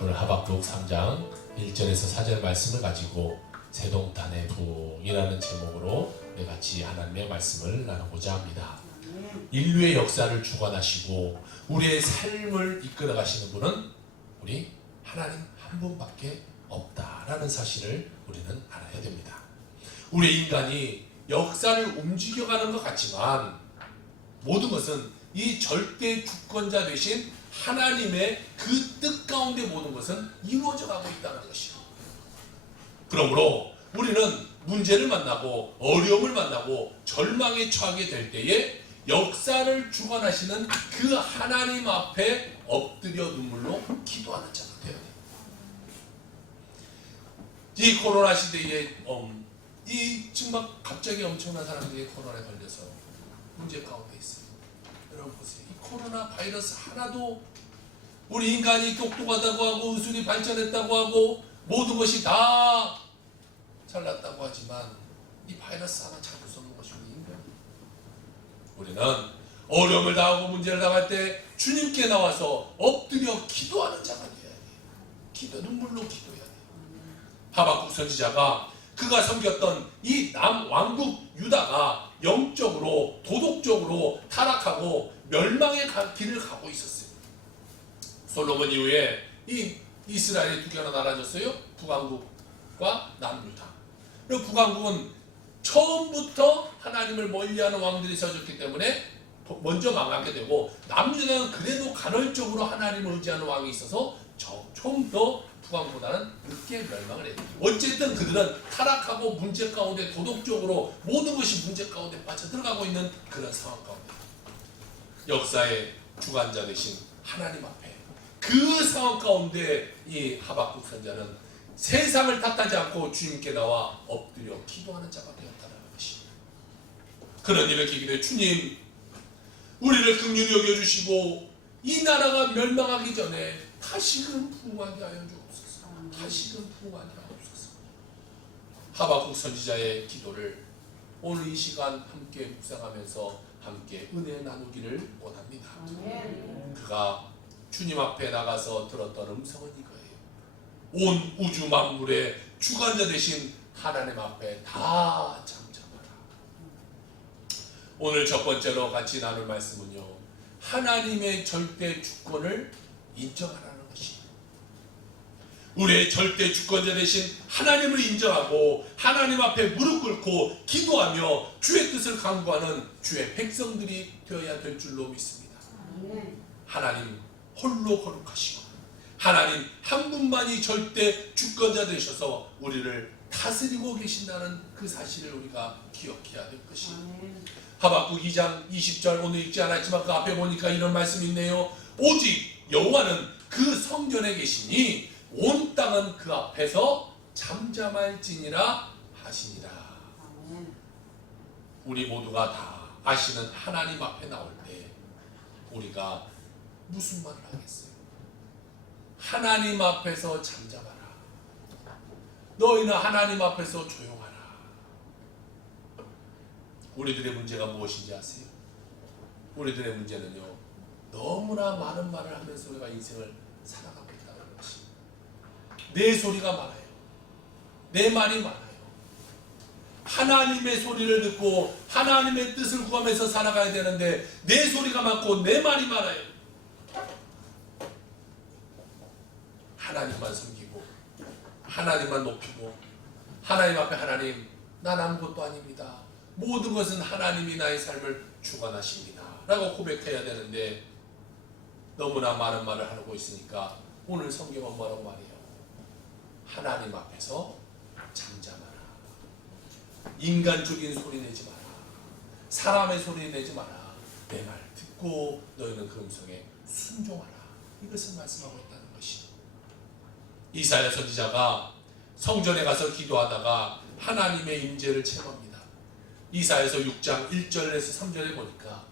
오늘 하박국 3장 1절에서 4절 말씀을 가지고 세동탄의 부흥이라는 제목으로 우리 같이 하나님의 말씀을 나누고자 합니다. 인류의 역사를 주관하시고 우리의 삶을 이끌어 가시는 분은 우리 하나님 한 분밖에 없다라는 사실을 우리는 알아야 됩니다. 우리 인간이 역사를 움직여가는 것 같지만 모든 것은 이 절대 주권자 되신 하나님의 그 뜻 가운데 모든 것은 이루어져 가고 있다는 것이요. 그러므로 우리는 문제를 만나고 어려움을 만나고 절망에 처하게 될 때에 역사를 주관하시는 그 하나님 앞에 엎드려 눈물로 기도하는 자가 되어야 돼요. 이 코로나 시대에 지금 막 갑자기 엄청난 사람들이 코로나에 걸려서 문제 가운데 있어요. 여러분 보세요. 이 코로나 바이러스 하나도 우리 인간이 똑똑하다고 하고 의술이 발전했다고 하고 모든 것이 다 잘났다고 하지만 이 바이러스 하나 잡을 수 없는 것이 우리 인간이에요. 우리는 어려움을 당하고 문제를 당할 때 주님께 나와서 엎드려 기도하는 자가 되어야 돼요. 눈물로 기도해야 돼요. 하박국 선지자가 그가 섬겼던 이 남왕국 유다가 영적으로 도덕적으로 타락하고 멸망의 길을 가고 있었어요. 솔로몬 이후에 이 이스라엘이 두 개나 나눠졌어요. 북왕국과 남유다. 그리고 북왕국은 처음부터 하나님을 멀리하는 왕들이 서졌기 때문에 먼저 망하게 되고, 남유다는 그래도 간헐적으로 하나님을 의지하는 왕이 있어서 좀 더 북왕보다는 늦게 멸망을 해요. 어쨌든 그들은 타락하고 문제 가운데 도덕적으로 모든 것이 문제 가운데 빠져들어가고 있는 그런 상황 가운데 역사의 주관자 되신 하나님 앞에 그 상황 가운데 이 하박국 선자는 세상을 탓하지 않고 주님께 나와 엎드려 기도하는 자가 되었다는 것입니다. 그런 일을 기기에 주님, 우리를 긍휼히 여겨주시고 이 나라가 멸망하기 전에 다시금 부흥하게 하여 주옵소서. 다시금 부흥하게 하여 주옵소서. 하박국 선지자의 기도를 오늘 이 시간 함께 묵상하면서 함께 은혜 나누기를 원합니다. 그가 주님 앞에 나가서 들었던 음성은 이거예요. 온 우주 만물의 주관자 되신 하나님 앞에 다 잠잠하라. 오늘 첫 번째로 같이 나눌 말씀은요, 하나님의 절대 주권을 인정하라는 것입니다. 우리의 절대 주권자 되신 하나님을 인정하고 하나님 앞에 무릎 꿇고 기도하며 주의 뜻을 강구하는 주의 백성들이 되어야 될 줄로 믿습니다. 하나님 홀로 거룩하시고 하나님 한 분만이 절대 주권자 되셔서 우리를 다스리고 계신다는 그 사실을 우리가 기억해야 될 것입니다. 하박국 2장 20절 오늘 읽지 않았지만 그 앞에 보니까 이런 말씀이 있네요. 오직 여호와는 그 성전에 계시니 온 땅은 그 앞에서 잠잠할지니라 하시니라. 우리 모두가 다 아시는 하나님 앞에 나올 때 우리가 무슨 말을 하겠어요? 하나님 앞에서 잠잠하라. 너희는 하나님 앞에서 조용하라. 우리들의 문제가 무엇인지 아세요? 우리들의 문제는요, 너무나 많은 말을 하면서 우리가 인생을 살아가고 있다는 것입니다. 내 소리가 많아요. 내 말이 많아요. 하나님의 소리를 듣고 하나님의 뜻을 구하면서 살아가야 되는데 내 소리가 많고 내 말이 많아요. 하나님만 섬기고 하나님만 높이고 하나님 앞에 하나님, 난 아무것도 아닙니다. 모든 것은 하나님이 나의 삶을 주관하십니다 라고 고백해야 되는데 너무나 많은 말을 하고 있으니까 오늘 성경은 뭐라고 말해요? 하나님 앞에서 잠잠하라. 인간적인 소리 내지 마라. 사람의 소리 내지 마라. 내 말 듣고 너희는 그 음성에 순종하라. 이것을 말씀하고 있다는 것입니다. 이사야 선지자가 성전에 가서 기도하다가 하나님의 임재를 체험합니다. 이사야서 6장 1절에서 3절에 보니까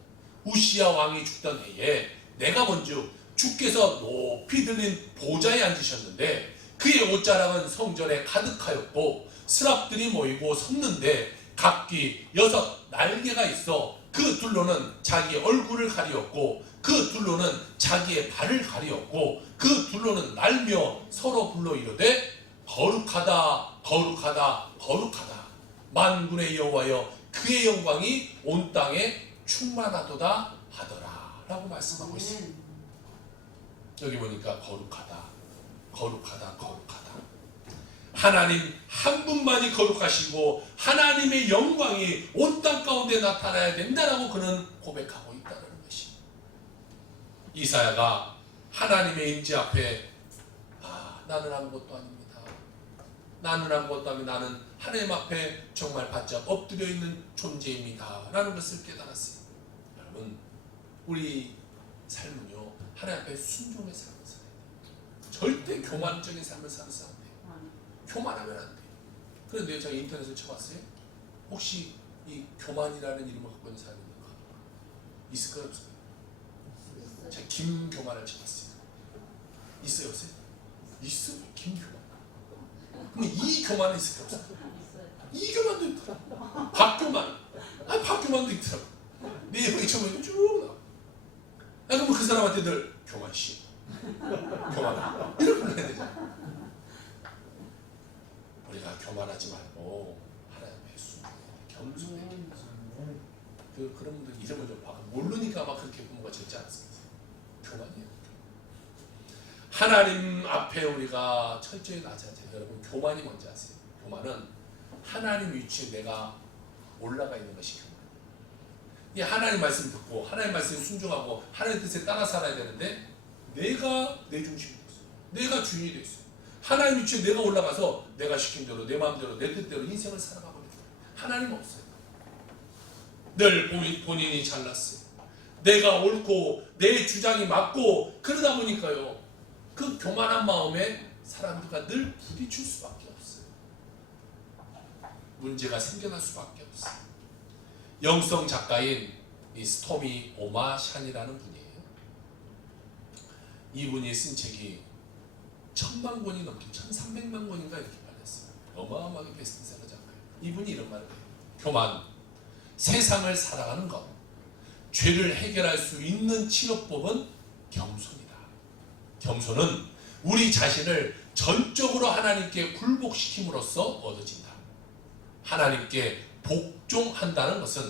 우시야 왕이 죽던 해에 내가 본즉 주께서 높이 들린 보좌에 앉으셨는데 그의 옷자락은 성전에 가득하였고 스랍들이 모이고 섰는데 각기 6 날개가 있어 그 둘로는 자기 얼굴을 가리었고 그 둘로는 자기의 발을 가리었고 그 둘로는 날며 서로 불러 이르되 거룩하다 거룩하다 거룩하다 만군의 여호와여 그의 영광이 온 땅에 충만하도다 하더라 라고 말씀하고 있습니다. 여기 보니까 거룩하다 거룩하다 거룩하다 하나님 한 분만이 거룩하시고 하나님의 영광이 온 땅 가운데 나타나야 된다라고 그는 고백하고 있다는 것입니다. 이사야가 하나님의 임재 앞에 나는 아무것도 아닙니다. 나는 아무것도 아니고 나는 하나님 앞에 정말 바짝 엎드려 있는 존재입니다 라는 것을 깨달았어요. 여러분 우리 삶은요 하나님 앞에 순종의 삶을 살아야 돼요. 절대 교만적인 삶을 살아서 안 돼요. 교만하면 안 돼요. 그런데 제가 인터넷을 쳐봤어요. 혹시 이 교만이라는 이름을 갖고 있는 사람이 있는가? 있을까요 없을까요? 제가 김교만을 쳐봤어요. 있어요 없어요? 있어요. 김교만. 그럼 이 교만은 있을까요 없을까요? 이 교만도 있더라고. 박교만. 박교만도 있더라고. 네이버에 쳐보면 쭉 나와. 그러면 그 사람한테 늘 교만씨 교만 이렇게 불러야 되잖아. 우리가 교만하지 말고 하나님의 겸손해. 그런 분들 이름을 좀 봐. 모르니까 막 그렇게 부모가 적지 않습니다. 교만이에요. 하나님 앞에 우리가 철저히 나서야 돼요. 여러분 교만이 뭔지 아세요? 교만은 하나님 위치에 내가 올라가 있는 것이 교만. 이 하나님 말씀 듣고 하나님 말씀에 순종하고 하나님 뜻에 따라 살아야 되는데 내가 내 중심이 됐어요. 내가 주인이 됐어요. 하나님 위치에 내가 올라가서 내가 시킨 대로 내 마음대로 내 뜻대로 인생을 살아가고 있어요. 하나님 없어요. 늘 본인이 잘났어요. 내가 옳고 내 주장이 맞고 그러다 보니까요 그 교만한 마음에 사람들과 늘 부딪힐 수밖에 없어요. 문제가 생겨날 수밖에 없어요. 영성 작가인 이 스토미 오마샨이라는 분이에요. 이분이 쓴 책이 1000만 권이 넘게 1300만 권인가 이렇게 팔렸어요. 어마어마하게 베스트셀러 작가예요. 이분이 이런 말을 해요. 교만, 세상을 살아가는 것, 죄를 해결할 수 있는 치료법은 겸손이다. 겸손은 우리 자신을 전적으로 하나님께 굴복시킴으로써 얻어진다. 하나님께 복종한다는 것은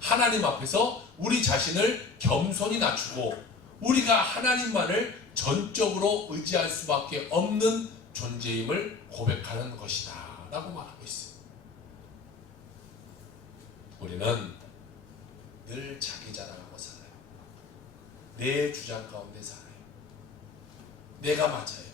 하나님 앞에서 우리 자신을 겸손히 낮추고 우리가 하나님만을 전적으로 의지할 수밖에 없는 존재임을 고백하는 것이다 라고 말하고 있어요. 우리는 늘 자기 자랑하고 살아요. 내 주장 가운데 살아요. 내가 맞아요.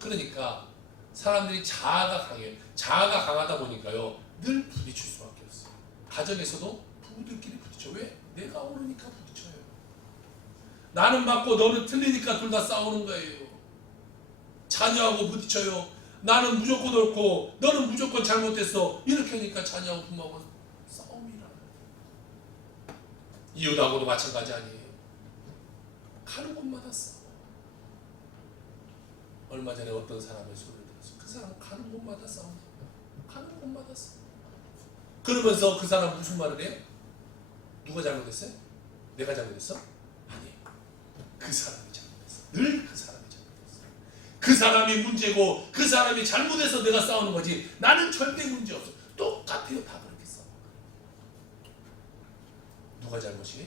그러니까 사람들이 자아가 강해요. 자아가 강하다 보니까요 늘 부딪힐 수밖에 없어요. 가정에서도 부부들끼리 부딪혀. 왜? 내가 옳으니까 부딪혀요. 나는 맞고 너는 틀리니까 둘 다 싸우는 거예요. 자녀하고 부딪혀요. 나는 무조건 옳고 너는 무조건 잘못했어. 이렇게 하니까 자녀하고 부모하고 싸움이 일어나요. 이웃하고도 마찬가지 아니에요. 가는 곳마다 싸워. 얼마 전에 어떤 사람의 소리를 들었어요. 그 사람 가는 곳마다 싸우는 거예요. 가는 곳마다 싸워. 그러면서 그 사람 무슨 말을 해요? 누가 잘못했어요? 내가 잘못했어? 아니에요. 그 사람이 잘못했어. 늘 그 사람이 잘못했어. 그 사람이 문제고 그 사람이 잘못해서 내가 싸우는 거지 나는 절대 문제 없어. 똑같아요. 다 그렇게 싸워. 누가 잘못이에요?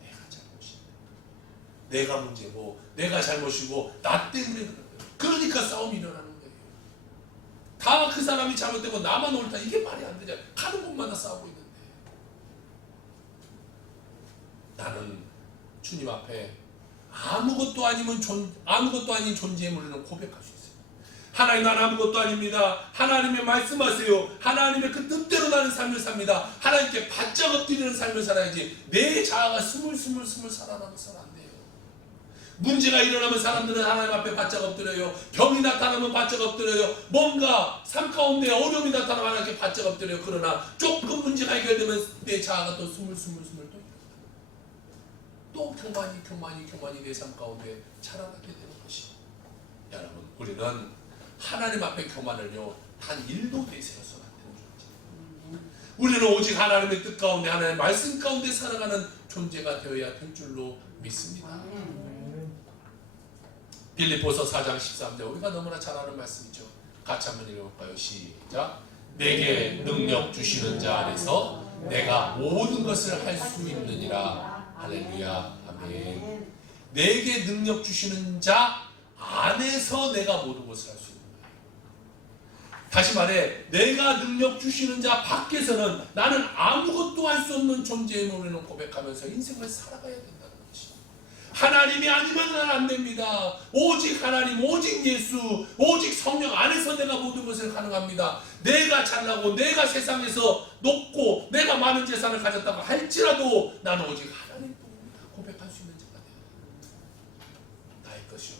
내가 잘못이에요. 내가 문제고 내가 잘못이고 나 때문에 그런 거예요. 그러니까 싸움이 일어나는 거예요. 다 그 사람이 잘못되고 나만 옳다. 이게 말이 안 되잖아요. 가는 곳마다 싸우고 있는데 나는 주님 앞에 아무것도 아닌 존재임을 우리는 고백할 수 있어요. 하나님 난 아무것도 아닙니다. 하나님의 말씀하세요. 하나님의 그 뜻대로 나는 삶을 삽니다. 하나님께 바짝 엎드리는 삶을 살아야지 내 자아가 스물스물 살아나면서는 안 돼요. 문제가 일어나면 사람들은 하나님 앞에 바짝 엎드려요. 병이 나타나면 바짝 엎드려요. 뭔가 삶 가운데 어려움이 나타나면 하나님께 바짝 엎드려요. 그러나 조금 문제가 해결되면 내 자아가 또 스물스물 또 교만이 내 삶 가운데 자라나게 되는 것이죠. 여러분 우리는 하나님 앞에 교만을요 단 1도 내세워서는 안 되는 존재. 우리는 오직 하나님의 뜻 가운데 하나님의 말씀 가운데 살아가는 존재가 되어야 될 줄로 믿습니다. 빌립보서 4장 13절 우리가 너무나 잘 아는 말씀이죠. 같이 한번 읽어볼까요? 시작. 내게 능력 주시는 자 안에서 내가 모든 것을 할 수 있느니라. 할렐루야. 아멘. 내게 능력 주시는 자 안에서 내가 모든 것을 할 수 있는 거예요. 다시 말해 내가 능력 주시는 자 밖에서는 나는 아무것도 할 수 없는 존재임을 고백하면서 인생을 살아가야 된다는 것이. 하나님이 아니면 안 됩니다. 오직 하나님, 오직 예수, 오직 성령 안에서 내가 모든 것을 가능합니다. 내가 잘나고 내가 세상에서 높고 내가 많은 재산을 가졌다고 할지라도 나는 오직 하나님뿐입니다. 고백할 수 있는 자가 되어야 됩니다. 나의 것이요.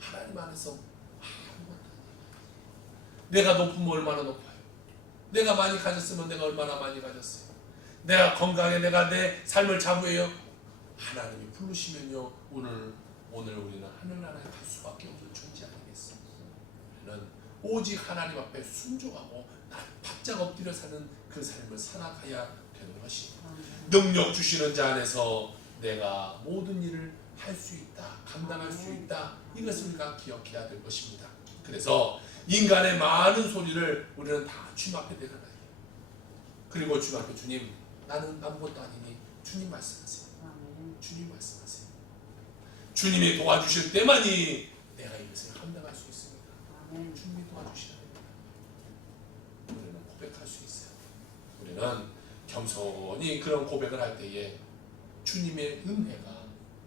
하나님 안에서 아무것도 아니에요. 내가 높으면 얼마나 높아요. 내가 많이 가졌으면 내가 얼마나 많이 가졌어요. 내가 건강해 내가 내 삶을 자부해요. 하나님이 부르시면요 오늘 우리는 하늘나라에 갈 수밖에 없는 존재 아니겠습니까? 우리는 오직 하나님 앞에 순종하고 바짝 엎드려 사는 그 삶을 살아가야 되는 것입니다. 능력 주시는 자 안에서 내가 모든 일을 할 수 있다, 감당할 수 있다. 이것을 우리가 기억해야 될 것입니다. 그래서 인간의 많은 소리를 우리는 다 주님 앞에 내려놔요. 그리고 주님 앞에 주님 나는 아무것도 아니니 주님 말씀하세요. 주님 말씀하세요. 주님이 도와주실 때만이 내가 이것을 감당할 수 있습니다. 주님이 도와주셔야 됩니다. 우리는 고백할 수 있어요. 우리는 겸손히 그런 고백을 할 때에 주님의 은혜가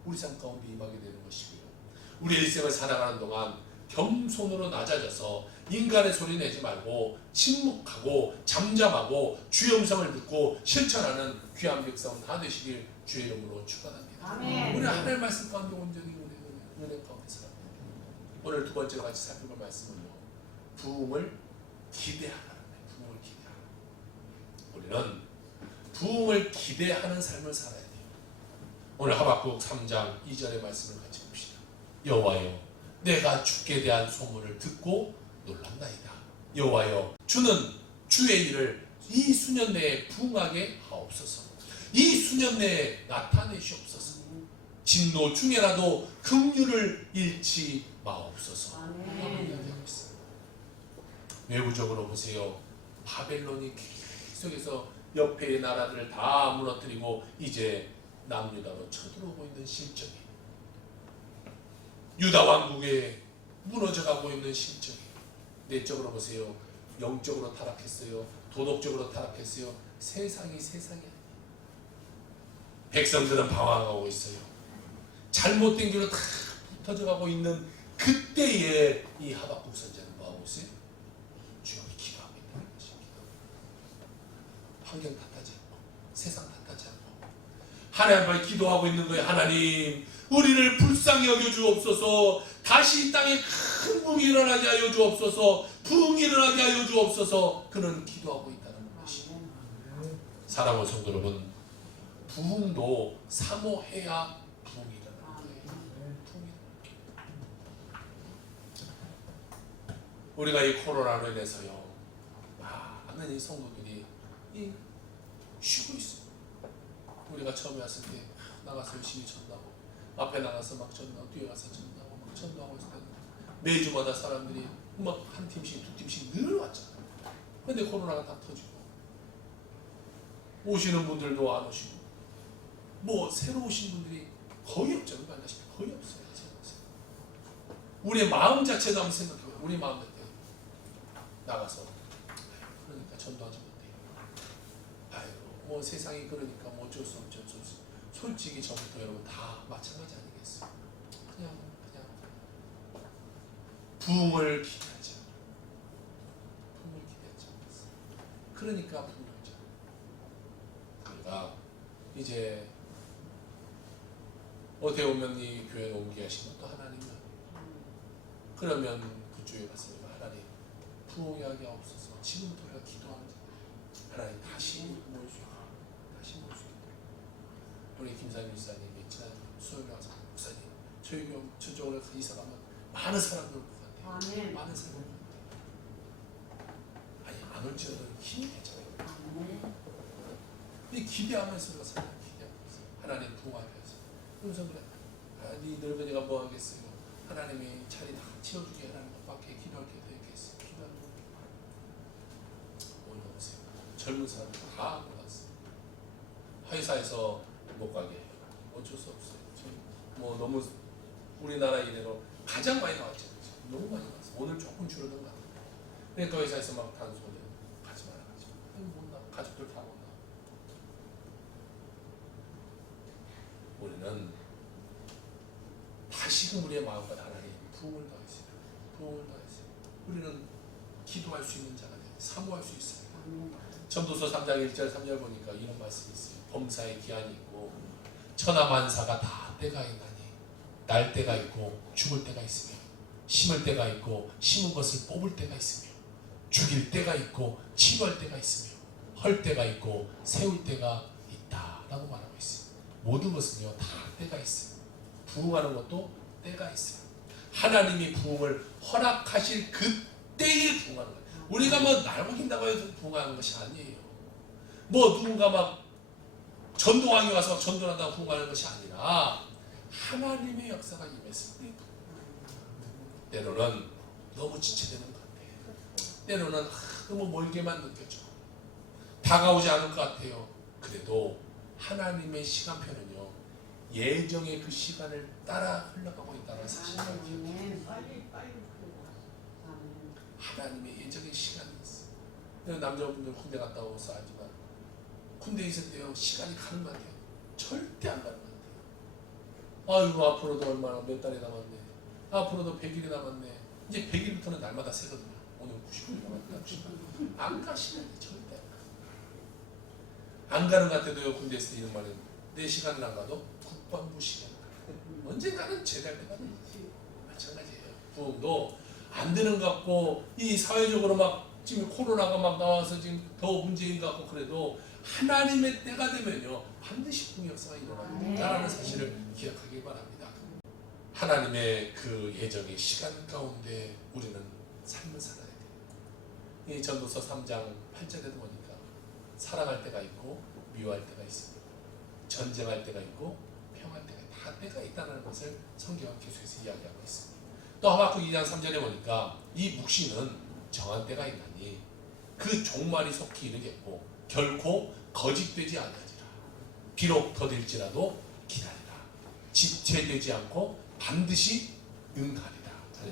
우리 삶 가운데 임하게 되는 것이고요. 우리의 일생을 살아가는 동안 겸손으로 낮아져서 인간의 소리 내지 말고 침묵하고 잠잠하고 주의 음성을 듣고 실천하는 귀한 백성 다 되시길 주의 이름으로 축원합니다. 우리 하나님의 말씀 가운데 온전히 은혜 가운데 살아갑니다. 오늘 두 번째로 같이 살펴볼 말씀은요. 부흥을 기대하라는 거예요. 부흥을 기대하라. 우리는 부흥을 기대하는 삶을 살아야 돼요. 오늘 하박국 3장 2절의 말씀을 같이 봅시다. 여호와여 내가 주께 대한 소문을 듣고 놀란나이다. 여호와여 주는 주의 일을 이 수년 내에 부응하게 하옵소서. 이 수년 내에 나타내시옵소서. 진노 중에라도 긍휼을 잃지 마옵소서. 외부적으로 보세요. 바벨론이 계속해서 옆의 나라들을 다 무너뜨리고 이제 남유다로 쳐들어오고 있는 실정이, 유다 왕국에 무너져가고 있는 실정이, 내적으로 보세요. 영적으로 타락했어요. 도덕적으로 타락했어요. 세상이 아니에요. 백성들은 방황하고 있어요. 잘못된 길로 다 흩어져가고 있는 그때에 이 하박국 선지자는 뭐하고 있어요? 주님이 기도하고 있다는 것입니다. 환경 탓하지 않고 세상 탓하지 않고 하나님 앞에 기도하고 있는 거예요. 하나님 우리를 불쌍히 여겨주옵소서. 다시 이 땅에 큰 부흥이 일어나게 하여 주옵소서. 부흥이 일어나게 하여 주옵소서. 그는 기도하고 있다는 것입니다. 사랑하는 성도 여러분, 부흥도 사모해야 부흥이 일어나는 거예요. 우리가 이 코로나로 인해서요 많은 이 성도들이 쉬고 있어요. 우리가 처음에 왔을 때 나가서 열심히 전도하고 앞에 나가서 막 전도하고 뒤에 가서 전도하고 막 전도하고 있을 때 매주마다 사람들이 막 한 팀씩 두 팀씩 늘 왔잖아요. 근데 코로나가 다 터지고 오시는 분들도 안 오시고 뭐 새로 오신 분들이 거의 없죠. 거의 없어요. 우리의 마음 자체도 한번 생각해봐요. 우리 마음 자체 나가서 그러니까 전도하지 못해요. 아유 뭐 세상이 그러니까 뭐 어쩔 수 없죠. 솔직히 저부터 여러분 다 마찬가지 아니겠어요? 그냥 부흥을 기대하자. 그러니까 부흥하자. 그러니까 이제 대오명리 교회 옮기게 하신 것도 하나님이요. 그러면 그쪽에 가서 하나님 부흥하게 하옵소서. 지금부터 우리가 기도합니다. 하나님 다시 모일 수 있도록 우리 김상희 목사님이 지난주 수요일에 와서 목사님 저희 교회 저쪽으로 이사 가면 많은 사람들 올 것 같아요. 많은 사람들 올 것 같아요. 아니 안 올지라도 힘이 되잖아요. 이 기대하면서 살아요. 기대하면서 하나님 부흥하면서. 그래서 그래. 네 늙은이가 뭐 하겠어요? 하나님이 자리 다 채워주게 하나님 밖에 기도할 게 되겠어요. 기도하는 거. 오늘 오세요. 젊은 사람들 다 몰랐어요. 회사에서 못 가게 해요. 어쩔 수 없어요. 지금 뭐 너무 우리나라 이래로 가장 많이 나왔죠. 너무 많이 나왔어요. 오늘 조금 줄어든 것 같아요. 그러니까 회사에서 막 단소리 가지 마라 가지 마라. 못 나. 가족들 다 못 나. 우리는 다시금 우리의 마음과 하나님 부흥을 더했어요. 부흥을 더했어요. 우리는 기도할 수 있는 자가 돼요. 사모할 수 있어요. 전도서 3장 1절 3절 보니까 이런 말씀이 있어요. 범사의 기한이 있고 천하만사가 다 때가 있나니 날 때가 있고 죽을 때가 있으며 심을 때가 있고 심은 것을 뽑을 때가 있으며 죽일 때가 있고 치료할 때가 있으며 헐 때가 있고 세울 때가 있다라고 말하고 있어요. 모든 것은요 다 때가 있어요. 부흥하는 것도 때가 있어요. 하나님이 부흥을 허락하실 그때에 부흥하는 거예요. 우리가 뭐 날고 긴다고 해서 부흥하는 것이 아니에요. 뭐 누군가 막 전도왕이 와서 전도한다고 부흥하는 것이 아니라 하나님의 역사가 임했을 때 때로는 너무 지체되는 것 같아요. 때로는 너무 멀게만 느껴져. 다가오지 않을 것 같아요. 그래도 하나님의 시간표는요 예정의 그 시간을 따라 흘러가고 있다는 사실을 기억해요. 하나님의 예정의 시간이 있어요. 남자분들 군대 갔다 오서 알지만 군대에 있을 때요 시간이 가는 것 같아요. 절대 안 가는 것 같아요. 아이고 앞으로도 얼마나 몇 달이 남았네. 앞으로도 100일이 남았네. 이제 100일부터는 날마다 세거든요. 오늘 90일 남았다. 90일. 안 가시면 절대 안 가는 것 같아도요. 군대에서 이런 말은 내 시간을 안 가도 국방부 시간을 가요. 언젠가는 제대할 때가 마찬가지예요. 부흥도 안 되는 것 같고 이 사회적으로 막 지금 코로나가 막 나와서 지금 더 문제인 것 같고 그래도 하나님의 때가 되면요 반드시 부흥 역사가 일어납니다라는 사실을 기억하기 바랍니다. 하나님의 그 예정의 시간 가운데 우리는 삶을 살아야 돼요. 이 전도서 3장 8절에도 보니까 사랑할 때가 있고 미워할 때가 있습니다. 전쟁할 때가 있고 평할 때가 다 때가 있다는 것을 성경은 계속해서 이야기하고 있습니다. 또 하박국 2장 3절에 보니까 이 묵시는 정한 때가 있나니 그 종말이 속히 이르겠고 결코 거짓되지 아니하리라. 비록 더딜지라도 기다리라. 지체되지 않고 반드시 응하리라.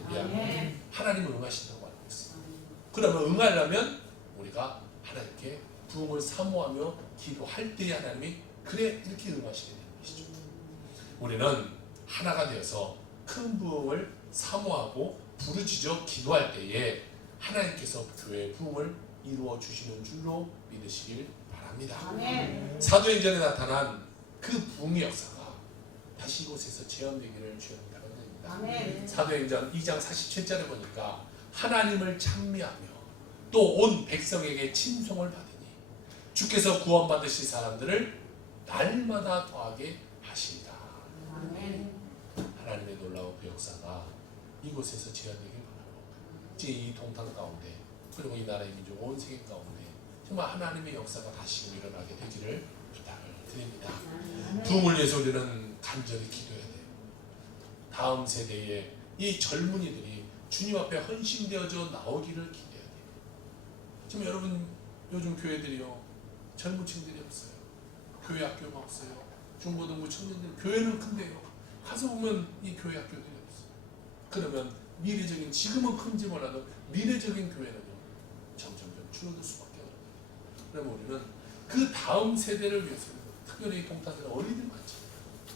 할렐루야. 하나님은 응하신다고 알고 있습니다. 그러면 응하려면 우리가 하나님께 부흥을 사모하며 기도할 때에 하나님이 그래 이렇게 응하시게 되는 것이죠. 우리는 하나가 되어서 큰 부흥을 사모하고 부르짖어 기도할 때에 하나님께서 교회의 부흥을 이루어 주시는 줄로 믿으시길 바랍니다. 사도행전에 나타난 그 부흥의 역사가 다시 이곳에서 재현되기를 주님 바랍니다. 사도행전 2장 47절에 보니까 하나님을 찬미하며 또 온 백성에게 친송을 받으니 주께서 구원받으실 사람들을 날마다 더하게 하시리라. 하나님의 놀라운 그 역사가 이곳에서 재현되길 바라고 이 동탄 가운데 그리고 이 나라의 민족 온 세계 가운데 정말 하나님의 역사가 다시금 일어나게 되기를 부탁을 드립니다. 부흥을 위해서 우리는 간절히 기도해야 돼요. 다음 세대의 이 젊은이들이 주님 앞에 헌신되어져 나오기를 기대해야 돼요. 지금 여러분 요즘 교회들이요 젊은 층들이 없어요. 교회 학교가 없어요. 중고등부 청년들 교회는 큰데요 가서 보면 이 교회 학교들이 없어요. 그러면 미래적인 지금은 큰지 몰라도 미래적인 교회는요 점점점 줄어들 수밖에 없어요. 그러면 우리는 그 다음 세대를 위해서 특별히 동탄들 어린이들 많죠.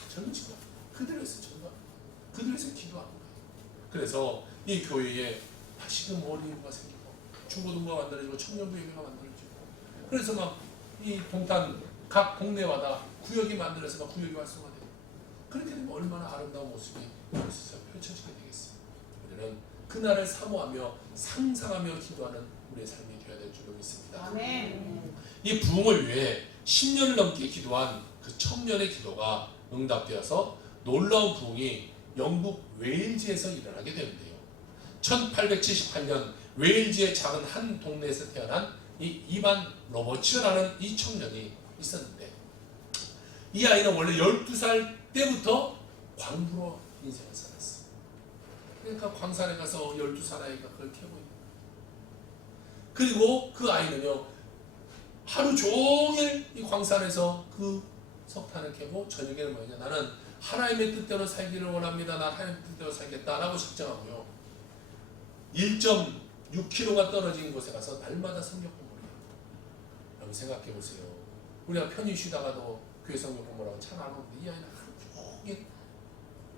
젊은 친구들 그들을 위해서 전도하는 거예요. 그들을 위해서 기도하는 거예요. 그래서 이 교회에 다시금 어린이가 생기고 중고등부가 만들어지고 청년부 예배가 만들어지고 그래서 막 이 동탄 각 동네마다 구역이 만들어서 막 구역이 활성화돼요. 그렇게 되면 얼마나 아름다운 모습이 이곳에서 펼쳐지게 되겠어요. 우리는 그날을 사모하며 상상하며 기도하는 우리의 삶이 되어야 될 줄로 믿습니다. 이 부흥을 위해 10년을 넘게 기도한 그 청년의 기도가 응답되어서 놀라운 부흥이 영국 웨일즈에서 일어나게 되는데요. 1878년 웨일즈의 작은 한 동네에서 태어난 이 이반 로버츠라는 이 청년이 있었는데, 이 아이는 원래 12살 때부터 광부로 인생을 살았어. 그러니까 광산에 가서 12살 아이가 그걸 캐고 있는 거예요. 그리고 그 아이는요, 하루 종일 이 광산에서 그 석탄을 캐고 저녁에는 뭐냐, 나는 하나님의 뜻대로 살기를 원합니다. 난 하나님의 뜻대로 살겠다라고 작정하고요, 1.6km가 떨어진 곳에 가서 날마다 성경 공부를 해요. 여러분 생각해 보세요. 우리가 편히 쉬다가도 교회 성경 공부를 하고 잘 안 오는데, 이 아이는 하루 종일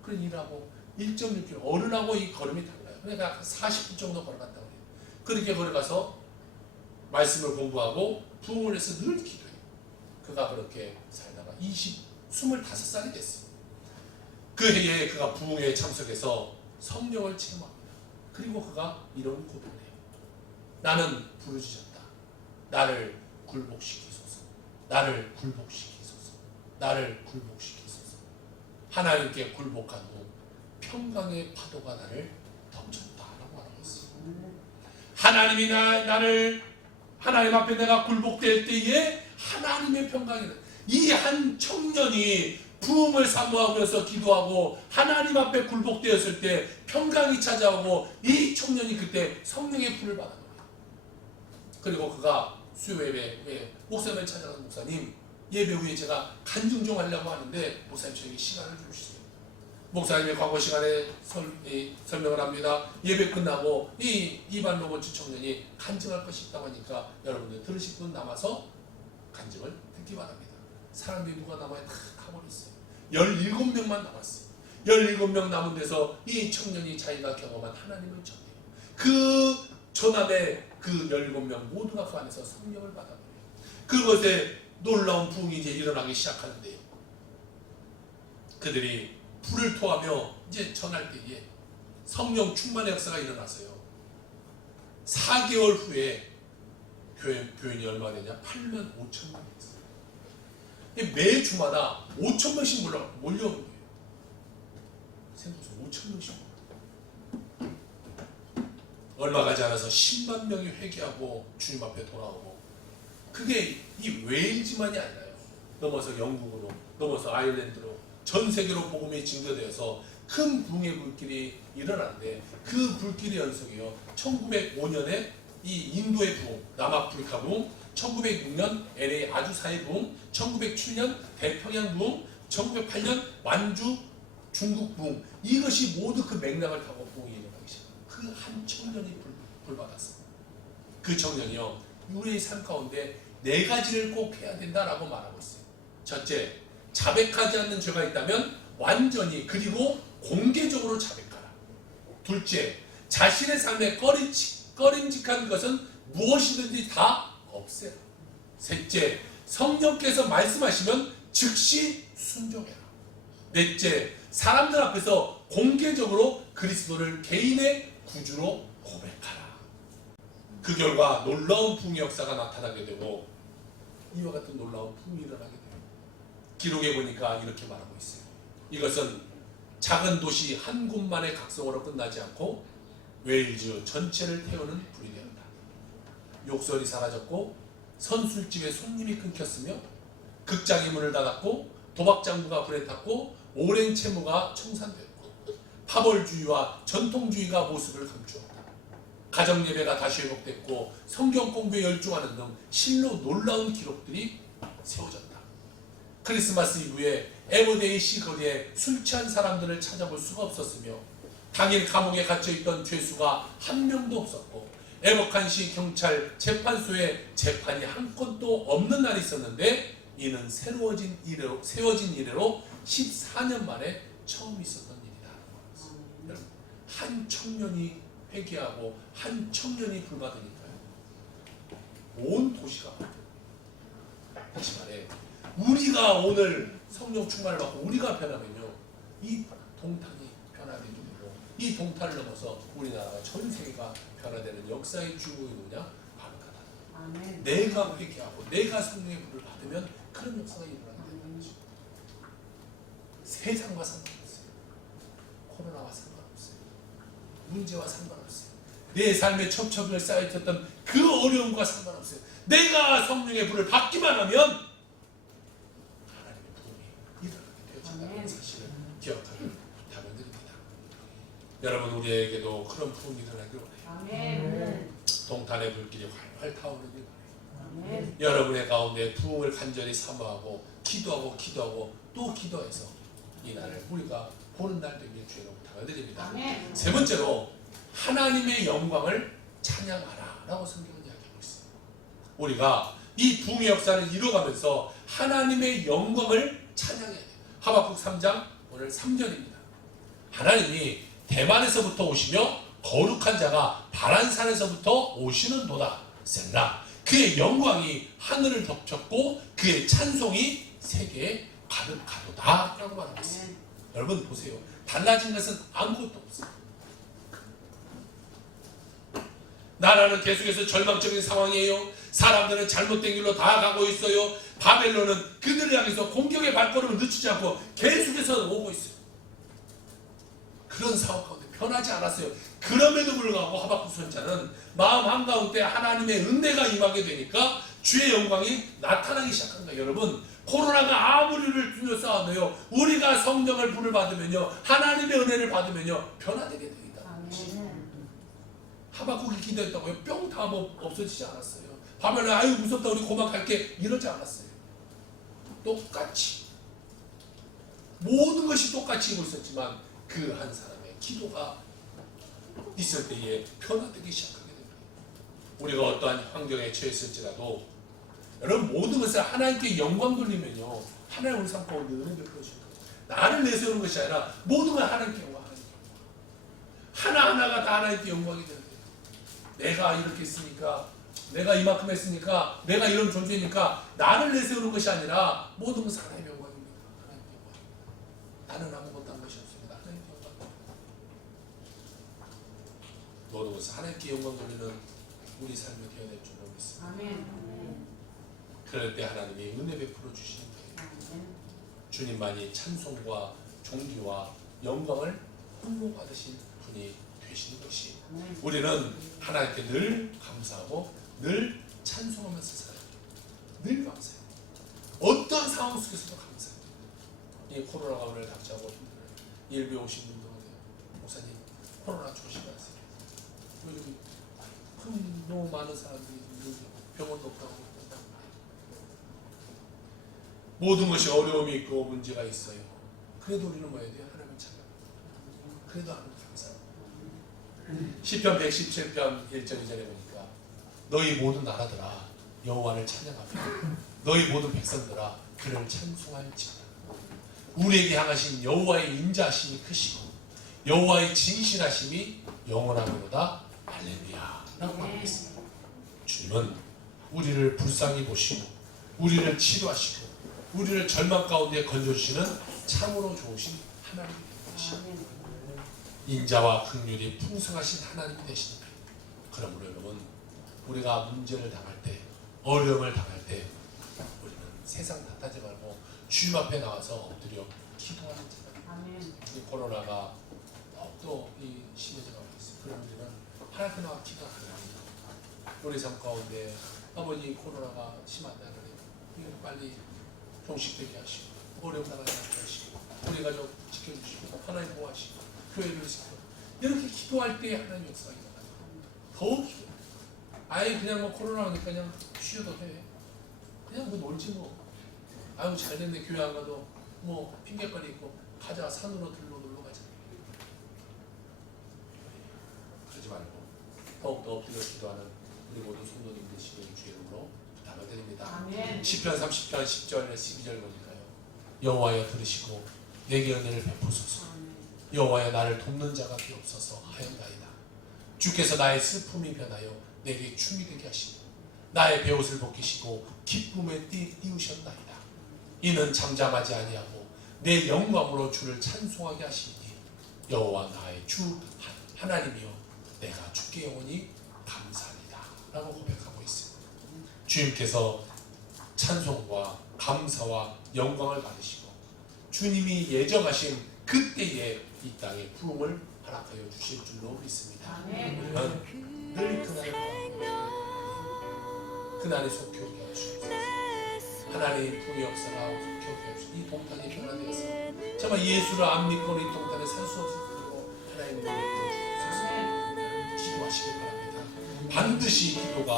그런 일하고 1.6km, 어른하고 이 걸음이 달라요. 그러니까 40분 정도 걸어갔다고 해요. 그렇게 걸어가서 말씀을 공부하고 부흥을 해서 늘 기도해요. 그가 그렇게 살다가 25살이 됐어요. 그 해에 그가 부흥회에 참석해서 성령을 체험합니다. 그리고 그가 이런 고백을 해요. 나는 부르짖었다. 나를 굴복시키소서. 나를 굴복시키소서. 나를 굴복시키소서. 하나님께 굴복한 후 평강의 파도가 나를 덮쳤다라고 말하고 있어요. 하나님이 나를 하나님 앞에 내가 굴복될 때에 하나님의 평강이, 이 한 청년이 부흥을 사모하면서 기도하고 하나님 앞에 굴복되었을 때 평강이 찾아오고, 이 청년이 그때 성령의 불을 받은 거예요. 그리고 그가 수요 예배에 목사님을 찾아가서, 목사님 예배 후에 제가 간증 좀 하려고 하는데 목사님 저에게 시간을 주시죠. 목사님의 과거 시간에 설명을 합니다. 예배 끝나고 이 이반 로버츠 청년이 간증할 것이 있다고 하니까 여러분들 들으실 분 남아서 간증을 듣기 바랍니다. 사람들이 누가 남아야 다 가버렸어요. 17명만 남았어요. 17명 남은 데서 이 청년이 자기가 경험한 하나님을 전해요. 그 전함에 그 17명 모두가 그 안에서 성령을 받아버려요. 그것에 놀라운 부흥이 이제 일어나기 시작하는데요, 그들이 불을 토하며 이제 전할 때에 성령 충만의 역사가 일어났어요. 4개월 후에 교인이 얼마나 되냐? 8만 5천 명이 있어요. 매주마다 5천 명씩 몰려오는 거예요. 생각해보세요. 5천 명씩. 얼마 가지 않아서 10만 명이 회개하고 주님 앞에 돌아오고, 그게 이 웨일즈만이 아니라요, 넘어서 영국으로, 넘어서 아일랜드로, 전 세계로 복음이 증거되어서 큰 부흥의 불길이 일어났는데, 그 불길의 연속이요, 1905년에 이 인도의 부흥, 남아프리카 부흥, 1906년 LA 아주사의 부흥, 1907년 대평양 부흥, 1908년 완주 중국 부흥, 이것이 모두 그 맥락을 타고 부흥이 일어나기 시작합니다. 그 한 청년이 불받았습니다. 그 청년이요, 우리의 삶 가운데 4가지를 꼭 해야 된다라고 말하고 있어요. 첫째, 자백하지 않는 죄가 있다면 완전히 그리고 공개적으로 자백하라. 둘째, 자신의 삶에 꺼림직한 것은 무엇이든지 다 없애라. 셋째, 성령께서 말씀하시면 즉시 순종해라. 넷째, 사람들 앞에서 공개적으로 그리스도를 개인의 구주로 고백하라. 그 결과 놀라운 부흥의 역사가 나타나게 되고, 이와 같은 놀라운 부흥이 일어나게 돼요. 기록에 보니까 이렇게 말하고 있어요. 이것은 작은 도시 한 곳만의 각성으로 끝나지 않고 웨일즈 전체를 태우는 불이 되었다. 욕설이 사라졌고, 선술집에 손님이 끊겼으며, 극장의 문을 닫았고, 도박장부가 불에 탔고, 오랜 채무가 청산되었고, 파벌주의와 전통주의가 모습을 감추었다. 가정예배가 다시 회복됐고, 성경 공부에 열중하는 등 실로 놀라운 기록들이 세워졌다. 크리스마스 이브에 에버데이시 거리에 술 취한 사람들을 찾아볼 수가 없었으며, 당일 감옥에 갇혀있던 죄수가 한 명도 없었고, 에버칸시 경찰 재판소에 재판이 한 건도 없는 날이 있었는데, 이는 세워진 이래로 14년 만에 처음 있었던 일이다. 여러분, 한 청년이 회개하고 한 청년이 불받으니까요, 온 도시가 바뀌어요. 다시 말해, 우리가 오늘 성령 충만을 받고 우리가 변하면요, 이 동탄이 변화되는 거고, 이 동탄을 넘어서 우리나라가 전 세계가 변화되는 역사의 주인공이 누구냐? 바로 그다. 아멘. 내가 회개하고 내가 성령의 불을 받으면 그런 역사가 일어난다는 거죠. 세상과 상관없어요. 코로나와 상관없어요. 문제와 상관없어요. 내 삶의 첩첩을 쌓여있었던 그 어려움과 상관없어요. 내가 성령의 불을 받기만 하면 하나님의 부흥이 일어나게 되어진다는 사실을 기억하길 당연드립니다. 여러분, 우리에게도 그런 부흥이 일어나기를 원해요. 동탄의 불길이 활활 타오르길 원해요. 여러분의 가운데 부흥을 간절히 사모하고 기도하고 또 기도해서 이 날을 우리가 보는 날 되길 주의 이름으로 당연드립니다. 세 번째로 하나님의 영광을 찬양하라 라고 성경은 이야기하고 있어요. 우리가 이 부흥의 역사를 이뤄가면서 하나님의 영광을 찬양해야 돼요. 하박국 3장 오늘 3절입니다. 하나님이 대만에서부터 오시며 거룩한 자가 바란산에서부터 오시는도다. 셀라. 그의 영광이 하늘을 덮쳤고 그의 찬송이 세계에 가득하도다 라고 말하고 있어요. 여러분 보세요. 달라진 것은 아무것도 없어요. 나라는 계속해서 절망적인 상황이에요. 사람들은 잘못된 길로 다 가고 있어요. 바벨론은 그들을 향해서 공격의 발걸음을 늦추지 않고 계속해서 오고 있어요. 그런 상황 가운데 변하지 않았어요. 그럼에도 불구하고 하박국 선자는 마음 한가운데 하나님의 은혜가 임하게 되니까 주의 영광이 나타나기 시작한 거예요. 여러분, 코로나가 아무리 우리를 둘러싸아도요, 우리가 성령을 불을 받으면요, 하나님의 은혜를 받으면요, 변화되게 됩니다. 하박국이 기도했다고요? 뿅 다 없어지지 않았어요. 바벨론 아유 무섭다 우리 고막 갈게 이러지 않았어요. 똑같이 모든 것이 똑같이 이고 있었지만 그 한 사람의 기도가 있을 때에 변화되기 시작하게 됩니다. 우리가 어떠한 환경에 처했을지라도 여러분 모든 것을 하나님께 영광 돌리면요, 하나님 우리 삶 가운데 은혜 베풀어 주실 거예요. 나를 내세우는 것이 아니라 모든 걸 하나님께 영광, 하나하나가 다 하나님께 영광이 되는 거예요. 내가 이렇게 했으니까, 내가 이만큼 했으니까, 내가 이런 존재니까 나를 내세우는 것이 아니라 모든 것은 하나님의 영광입니다. 하나님의 영광. 나는 아무것도 한 것이 없습니다. 하나님의 영광입니다. 모든 것은 하나님께 영광 돌리는 우리 삶이 되어야 될 줄로 믿습니다. 아멘. 그럴 때 하나님이 은혜 베풀어 주시는 거예요. 주님만이 찬송과 존귀와 영광을 흠모받으신 분이 되시는 것이, 우리는 하나님께 늘 감사하고 늘 찬송하면서 살아요. 늘 감사해요. 어떤 상황 속에서도 감사해요. 이 코로나가 우리를 답지하고 힘들어요. 예배 오신 분들은 목사님 코로나 조심하세요. 요즘 너무 많은 사람들이 병원도 없다고 모든 것이 어려움이 있고 문제가 있어요. 그래도 우리는 뭐 해야 돼요? 하나님을 찬양합니다. 그래도 하나님 감사합니다. 시편 117편 1절 2절에 보니까 너희 모든 나라들아 여호와를 찬양하며 너희 모든 백성들아 그를 찬송할지어다. 우리에게 향하신 여호와의 인자하심이 크시고 여호와의 진실하심이 영원하리로다. 할렐루야 라고 말하고 있습니다. 주님은 우리를 불쌍히 보시고 우리를 치료하시고 우리를 절망 가운데 건져주시는 참으로 좋으신 하나님이 되십니다. 인자와 긍휼이 풍성하신 하나님이 되십니다. 그러므로 여러분, 우리가 문제를 당할 때, 어려움을 당할 때 우리는 세상 탓하지 말고 주님 앞에 나와서 엎드려 기도하는 자가, 이 코로나가 더욱더 심해져가고 있어요. 그럼 우리는 하나님 나와 기도하는 겁니다. 우리 삶 가운데 아버지 코로나가 심하다는 이거 빨리 종식되게 하시고 어려움 나가지 않게 하시고 우리 가족 지켜주시고 하나님 보호하시고 교회를 지키고 이렇게 기도할 때 하나님 역사가 일어나요. 더욱 기도. 아예 그냥 뭐 코로나 오니까 그냥 쉬어도 해. 그냥 뭐 놀지 뭐. 아유 잘됐네 교회 안 가도 뭐 핑계거리 있고 가자 산으로 놀러 가자. 그러지 말고 더욱더 엎드려 기도하는 우리 모든 성도님 되시길 주의 이름으로 부탁을 드립니다. 시편 30편 10절 12절 보니까요. 여호와여 들으시고 내게 은혜를 베푸소서. 여호와여 나를 돕는 자가 비옵소서 하였나이다. 주께서 나의 슬픔이 변하여 내게 춤이 되게 하시고 나의 베옷을 벗기시고 기쁨에 띄우셨나이다. 이는 잠잠하지 아니하고 내 영광으로 주를 찬송하게 하시니 여호와 나의 주 하나님이여 내가 주께 영원히 감사합니다 라고 고백하고 있습니다. 주님께서 찬송과 감사와 영광을 받으시고 주님이 예정하신 그때에 이 땅에 부흥을 허락하여 주실 줄로 믿습니다. 아멘. 우리는 늘 그날을 바라보고 그날이 속히 오게 하시옵소서. 하나님 부의 역사가 속히 오게 하시옵소서. 이 동탄이 변화되어서 정말 예수를 안 믿고는 이 동탄에 살 수 없을 정도로 하나님의 은혜를 주옵소서. 기도하시길 바랍니다. 반드시 기도가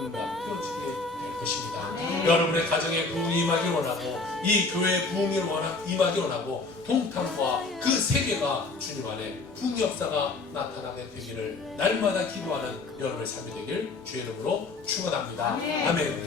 응답되어지게 될 것입니다. 네. 여러분의 가정에 부흥이 임하기 원하고 이 교회에 부흥이 임하기 원하고 동탄과 그 세계가 주님 안에 부흥 역사가 나타나게 되기를 날마다 기도하는 여러분의 삶이 되길 주의 이름으로 축원합니다. 아멘. 아멘.